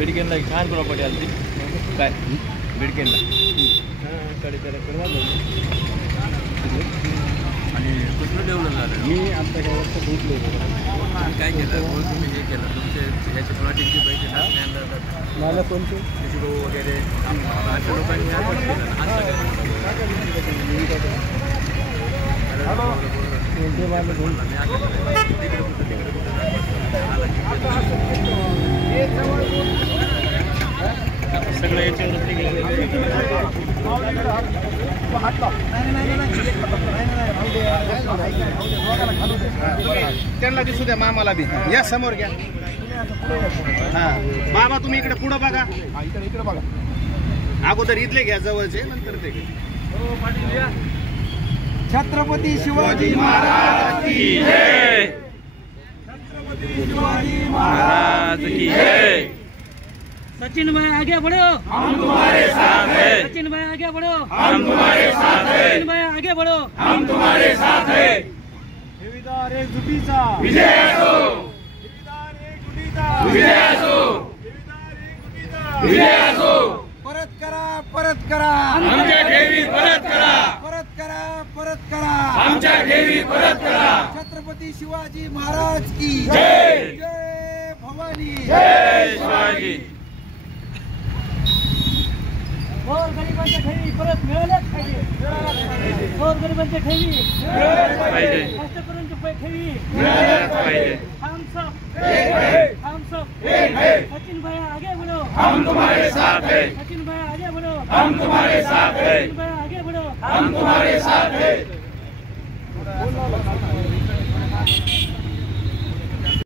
बिडकेनला छान प्रॉपर्टी आली काय बिडकेनला आणि कुठलं डेव्हलप झालं मी आता ह्या वर्ष भेटलो काय केलं तुम्ही हे केलं तुमचे ह्याचे प्लॉटिंगचे पैसे मला कोणते वगैरे अशा लोकांनी सगळं याच्यावरती त्यांना दिसू द्या मामाला बी या समोर घ्या हा मामा तुम्ही इकडे पुढे बघा इकडे बघा अगोदर इथले घ्या जवळचे नंतर ते छत्रपति शिवाजी महाराज की जय। छत्रपति शिवाजी महाराज की जय। सचिन भाई आगे बढ़ो, हम तुम्हारे साथ हैं। सचिन भाई आगे बढ़ो, हम तुम्हारे साथ हैं। सचिन भाई आगे बढ़ो, हम तुम्हारे साथ हैं। ठेवीदार एक जुटीचा विजय असो, ठेवीदार एक जुटीचा विजय असो, ठेवीदार एक जुटीचा विजय असो। परत करा, परत करा, आमच्या ठेवी परत करा, परत करा, परत करा, आमच्या ठेवी परत करा। छत्रपति शिवाजी महाराज की जय। जय भवानी, जय शिवाजी। गोरगरिबांच्या ठेवी परत मिळाल्याच पाहिजे, गोरगरिबांच्या ठेवी मिळाल्याच पाहिजे, कष्टकऱ्यांच्या ठेवी मिळाल्याच पाहिजे। हम सब एक है। सचिन भाई आगे बढ़ो, हम तुम्हारे साथ हैं। सचिन भाई आगे बढ़ो, हम तुम्हारे साथ हैं। सचिन भाई आगे बढ़ो, हम तुम्हारे साथ हैं।